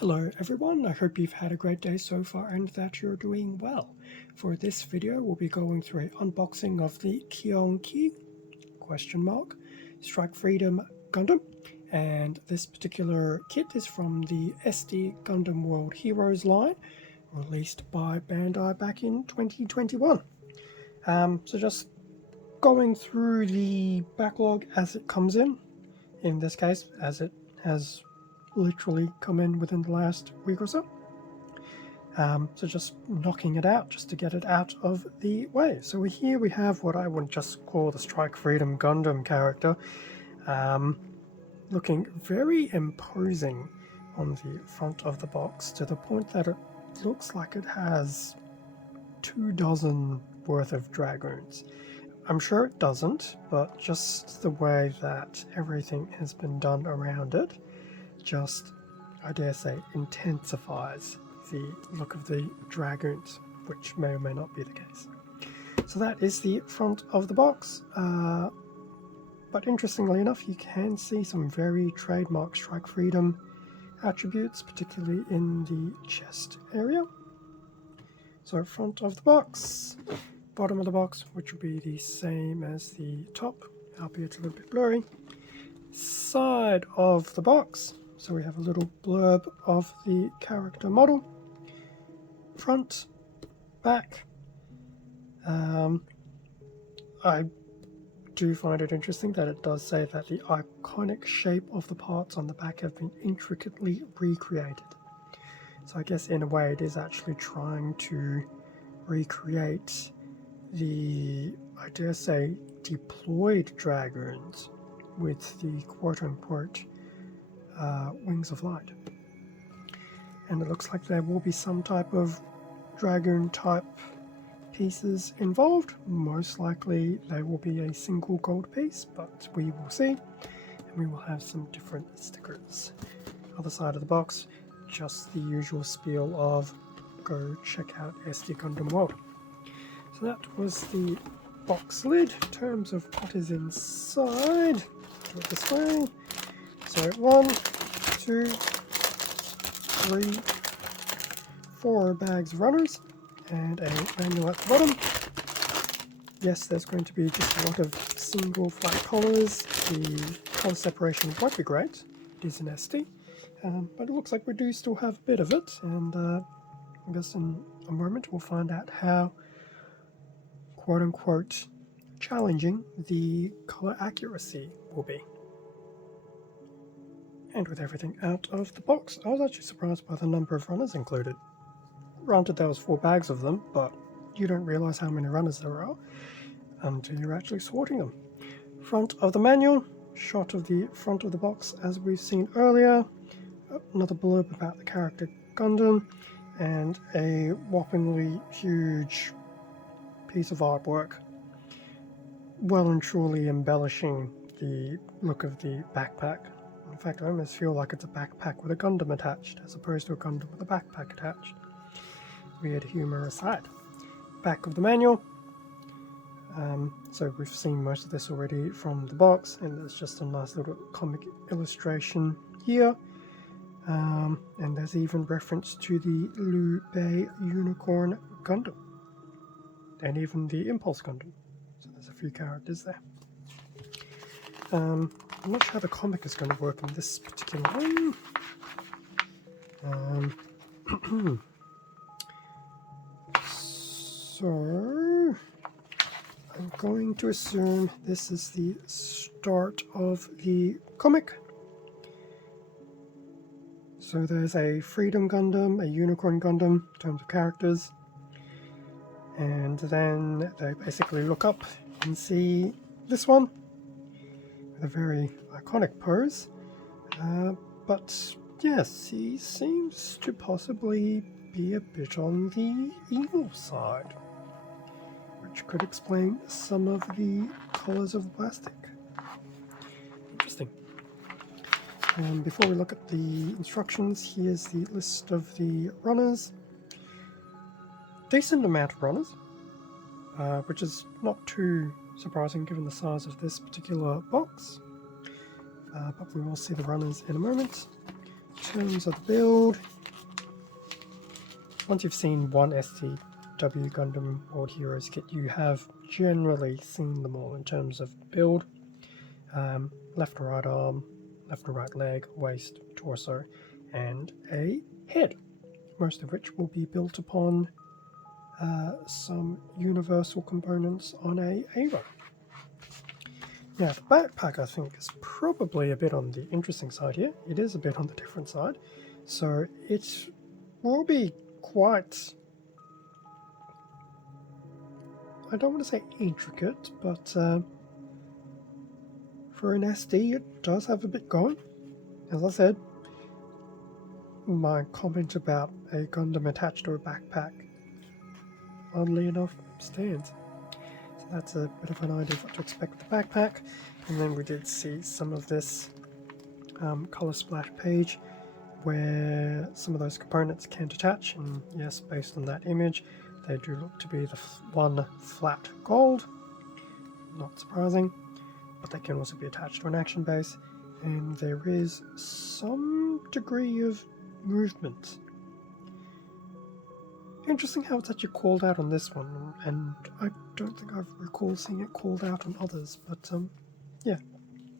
Hello everyone, I hope you've had a great day so far and that you're doing well. For this video we'll be going through an unboxing of the Qiongqi Strike Freedom Gundam, and this particular kit is from the SD Gundam World Heroes line, released by Bandai back in 2021. So just going through the backlog as it comes in this case as it has literally come in within the last week or so. So just knocking it out just to get it out of the way. So here we have what I would just call the Strike Freedom Gundam character, looking very imposing on the front of the box, to the point that it looks like it has 24 worth of dragoons. I'm sure it doesn't, but just the way that everything has been done around it just, I dare say, intensifies the look of the dragoons, which may or may not be the case. So that is the front of the box, but interestingly enough you can see some very trademark Strike Freedom attributes, particularly in the chest area. So front of the box, bottom of the box, which will be the same as the top, albeit a little bit blurry. Side of the box, so we have a little blurb of the character model. Front, back. I do find it interesting that it does say that the iconic shape of the parts on the back have been intricately recreated. So I guess in a way it is actually trying to recreate the, I dare say, deployed dragoons with the quote-unquote wings of light. And it looks like there will be some type of dragoon type pieces involved. Most likely they will be a single gold piece, but we will see. And we will have some different stickers. Other side of the box, just the usual spiel of go check out SD Gundam World. So that was the box lid. In terms of what is inside, do it this way. So 1, 2, 3, 4 bags of runners and a manual at the bottom. Yes, there's going to be just a lot of single flat collars. The color separation won't be great. It is an SD, but it looks like we do still have a bit of it, and I guess in a moment we'll find out how quote-unquote challenging the color accuracy will be. And with everything out of the box, I was actually surprised by the number of runners included. Granted, there was 4 bags of them, but you don't realize how many runners there are until you're actually sorting them. Front of the manual, shot of the front of the box as we've seen earlier, another blurb about the character Gundam, and a whoppingly huge piece of artwork, well and truly embellishing the look of the backpack. In fact, I almost feel like it's a backpack with a Gundam attached, as opposed to a Gundam with a backpack attached. Weird humour aside. Back of the manual. So we've seen most of this already from the box, and there's just a nice little comic illustration here. And there's even reference to the Liu Bei Unicorn Gundam, and even the Impulse Gundam. So there's a few characters there. I'm not sure how the comic is going to work in this particular one. So I'm going to assume this is the start of the comic. So there's a Freedom Gundam, a Unicorn Gundam in terms of characters, and then they basically look up and see this one with a very iconic pose, but yes, he seems to possibly be a bit on the evil side, which could explain some of the colours of the plastic. Interesting. Before we look at the instructions, here's the list of the runners. Decent amount of runners, which is not too surprising given the size of this particular box, but we will see the runners in a moment. terms of the build, once you've seen one STW Gundam World Heroes kit, you have generally seen them all in terms of build. Left and right arm, left and right leg, waist, torso, and a head, most of which will be built upon some universal components on a A-Run. Now, the backpack, I think, is probably a bit on the interesting side here. It is a bit on the different side. So it will be quite, I don't want to say intricate, but for an SD, it does have a bit going. As I said, my comment about a Gundam attached to a backpack, oddly enough, stands. So that's a bit of an idea of what to expect with the backpack. And then we did see some of this color splash page where some of those components can detach, and yes, based on that image, they do look to be the one flat gold. Not surprising, but they can also be attached to an action base, and there is some degree of movement. Interesting how it's actually called out on this one, and I don't think I've recalled seeing it called out on others, but yeah,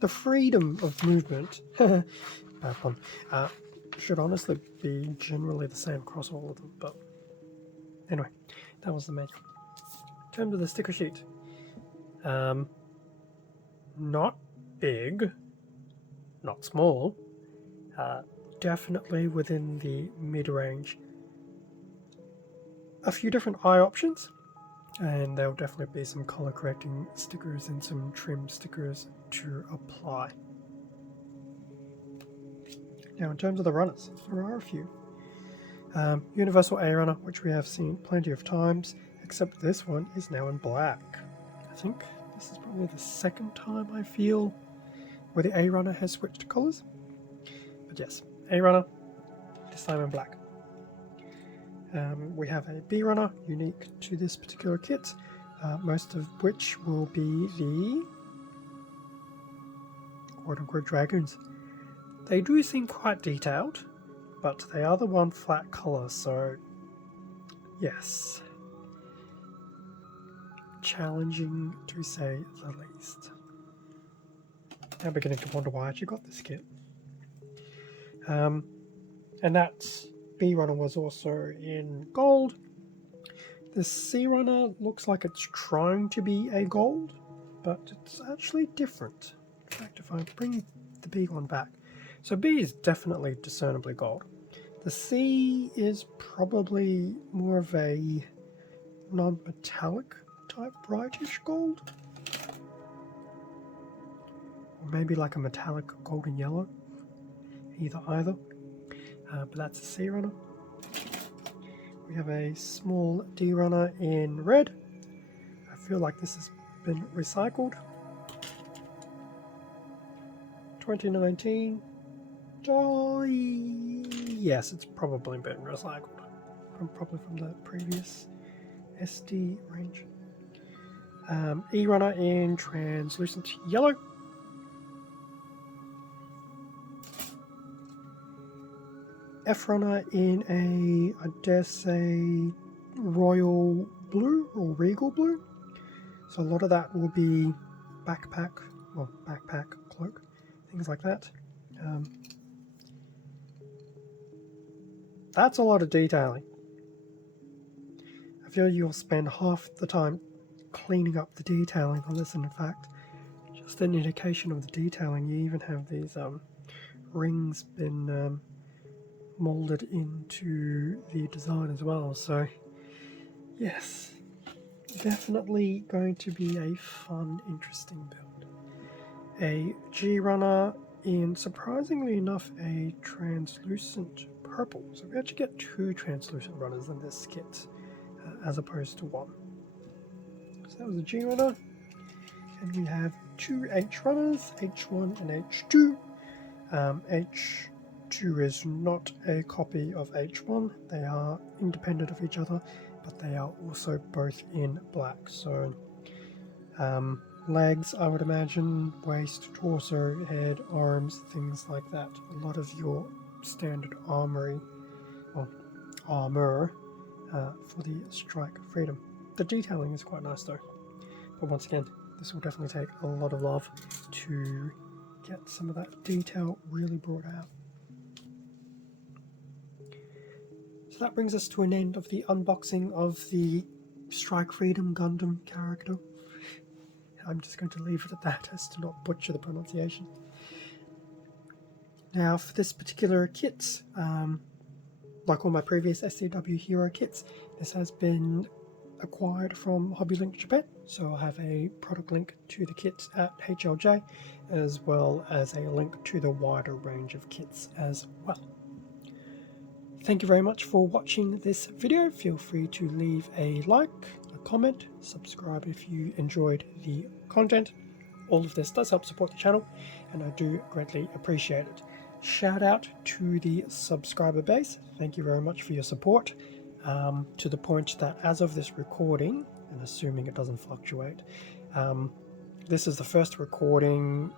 the freedom of movement bad pun, should honestly be generally the same across all of them, but anyway, that was the manual. In terms of the sticker sheet, not big, not small, definitely within the mid-range. A few different eye options, and there will definitely be some color correcting stickers and some trim stickers to apply. Now, in terms of the runners, there are a few. Universal A runner, which we have seen plenty of times, except this one is now in black. I think this is probably the second time I feel where the A runner has switched colours. But yes, A runner, this time in black. We have a B runner, unique to this particular kit, most of which will be the quote-unquote dragoons. They do seem quite detailed, but they are the one flat colour, so yes, challenging to say the least. Now beginning to wonder why I actually got this kit. And that B runner was also in gold. The C runner looks like it's trying to be a gold, but it's actually different. In fact, if I bring the B one back, so B is definitely discernibly gold. The C is probably more of a non-metallic type brightish gold, or maybe like a metallic golden yellow, either. But that's a C runner. We have a small D runner in red. I feel like this has been recycled. 2019. Oh, yes, it's probably been recycled. Probably from the previous SD range. E runner in translucent yellow. F runner in I dare say, royal blue or regal blue. So a lot of that will be backpack, cloak, things like that. That's a lot of detailing. I feel you'll spend half the time cleaning up the detailing on this, and in fact, just an indication of the detailing, you even have these rings been molded into the design as well. So yes, definitely going to be a fun, interesting build. A G runner in, surprisingly enough, a translucent purple. So we actually get two translucent runners in this kit, as opposed to one. So that was a G runner. And we have two H runners, H1 and H2. H2 is not a copy of H1. They are independent of each other, but they are also both in black. So legs, I would imagine, waist, torso, head, arms, things like that. A lot of your standard armory, or armor, for the Strike Freedom. The detailing is quite nice though, but once again, this will definitely take a lot of love to get some of that detail really brought out. So that brings us to an end of the unboxing of the Strike Freedom Gundam character. I'm just going to leave it at that as to not butcher the pronunciation. Now for this particular kit, like all my previous SCW Hero kits, this has been acquired from HobbyLink Japan, so I have a product link to the kits at HLJ, as well as a link to the wider range of kits as well. Thank you very much for watching this video. Feel free to leave a like, a comment, subscribe if you enjoyed the content. All of this does help support the channel, and I do greatly appreciate it. Shout out to the subscriber base. Thank you very much for your support, to the point that as of this recording, and assuming it doesn't fluctuate, this is the first recording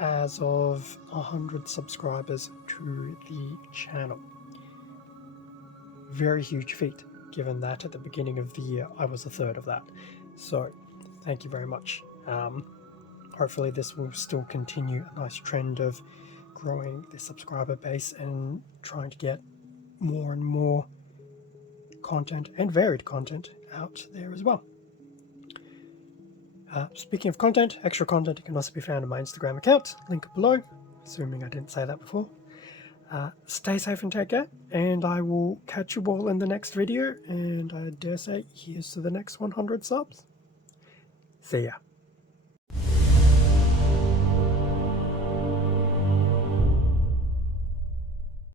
as of 100 subscribers to the channel. Very huge feat, given that at the beginning of the year I was a third of that. So thank you very much. Hopefully this will still continue a nice trend of growing the subscriber base and trying to get more and more content and varied content out there as well. Speaking of content, extra content can also be found on my Instagram account, link below, assuming I didn't say that before. Stay safe and take care, and I will catch you all in the next video, and I dare say here's to the next 100 subs. See ya.